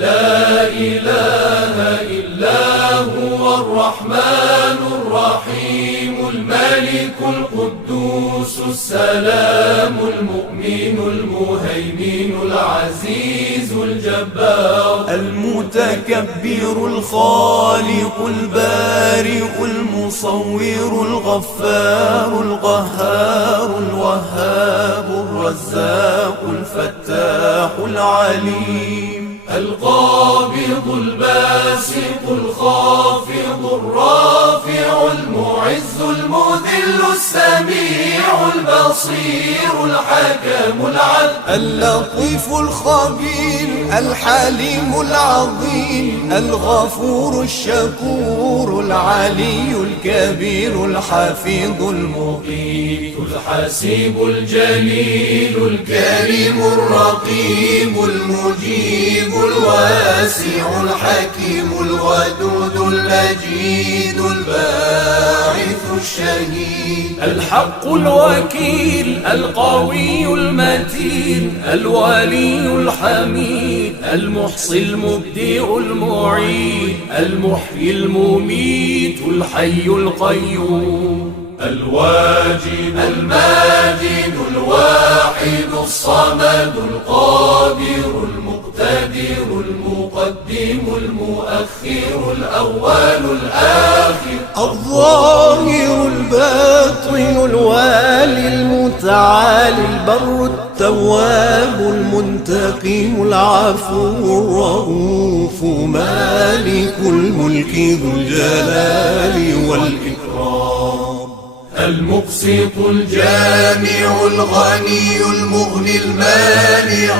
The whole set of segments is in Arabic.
لا إله إلا هو الرحمن الرحيم الملك القدوس السلام المؤمن المهيمن العزيز الجبار المتكبر الخالق البارئ المصور الغفار القهار الوهاب الرزاق الفتاح العليم القابض الباسط الخافض الرافع المعز المذل السميع البصير الحكم العدل اللطيف الخبير الحليم العظيم الغفور الشكور العلي الكبير الحفيظ المقيت الحسيب الجليل الكريم الرقيب المجيب الواسع الحكيم الودود المجيد الباعث الشهيد الحق الوكيل القوي المتين الولي الحميد المحصي المبدئ المعيد المحيي المميت الحي القيوم الواجد الماجد الواحد الصمد القادر المقتدر المقدم المؤخر الأول الآخر الظاهر الباطن الوالي المتعالي البر التواب المنتقم العفو الرؤوف مالك الملك ذو الجلال والإكرام المقسط الجامع الغني المغني المانع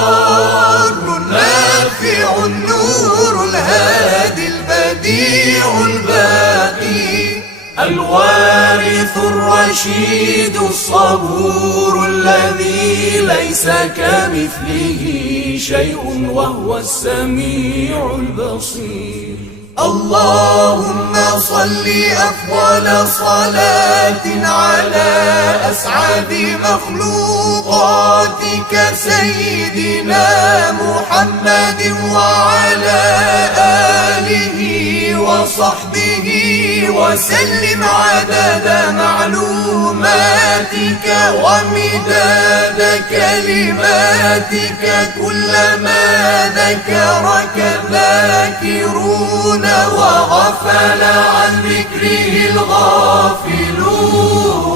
الضار النافع النور الهادي البديع الباقي الوارث الرشيد الصبور الذي ليس كمثله شيء وهو السميع البصير اللهم صل أفضل صلاة على أسعد مخلوقاتك سيدنا محمد وعلى آله وصحبه وسلم عدد معلوماتك ومداد كلماتك كلما ذكرك ذاكرون وغفل عن ذكره الغافلون